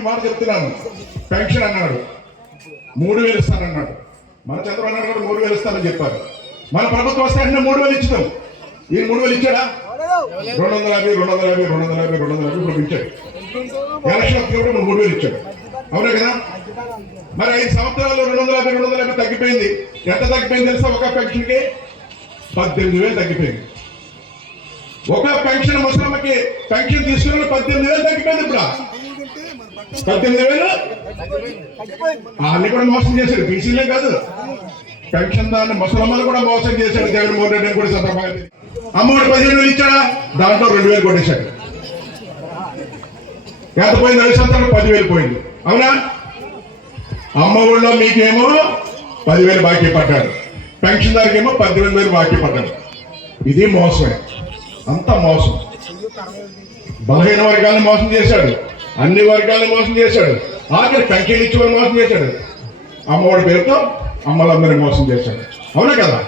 ఈ మాట చెప్తున్నాను. పెన్షన్ అన్నాడు 3,000 ఇస్తానన్నాడు. మన చంద్రబాబు నాయుడు కూడా 3,000 ఇస్తానని చెప్పారు. మన ప్రభుత్వం వస్తే 3,000 ఇచ్చాం. ఈయన 3,000 ఇచ్చాడా? 250 ఇప్పుడు ఇచ్చాడు. ఎలక్షన్ అప్పుడు 3,000 ఇచ్చాడు. అవునా కదా? మరి 5 సంవత్సరాల్లో 250 తగ్గిపోయింది. ఎంత తగ్గిపోయింది తెలుసా? ఒక పెన్షన్ కి 18,000 తగ్గిపోయింది. ఒక పెన్షన్ ముసలమ్మకి పెన్షన్ తీసుకున్న 18,000 తగ్గిపోయింది. ఇప్పుడు 18,000 అన్ని కూడా మోసం చేశాడు. బీసీలే కాదు, పెన్షన్ దాన్ని ముసలమ్మలు కూడా మోసం చేశాడు జగన్మోహన్ రెడ్డి కూడా. సందర్భంగా అమ్మఒడి 15,000 ఇచ్చాడా? దాంట్లో 2,000 కొట్టేశాడు. ఎంత పోయింది? 5 సంవత్సరాలు 10,000 పోయింది. అవునా? అమ్మ ఊళ్ళో మీకేమో 10,000 బాకీ పడ్డాడు, పెన్షన్ దానికేమో 18,000 బాకీ పడ్డాడు. ఇది మోసమే, అంత మోసం. బలహీన వర్గాలను మోసం చేశాడు, అన్ని వర్గాలను మోసం చేశాడు, ఆఖరి పెన్షన్ ఇచ్చి మోసం చేశాడు, అమ్మఒడి పేరుతో అమ్మలందరినీ మోసం చేశాడు. అవునా కదా?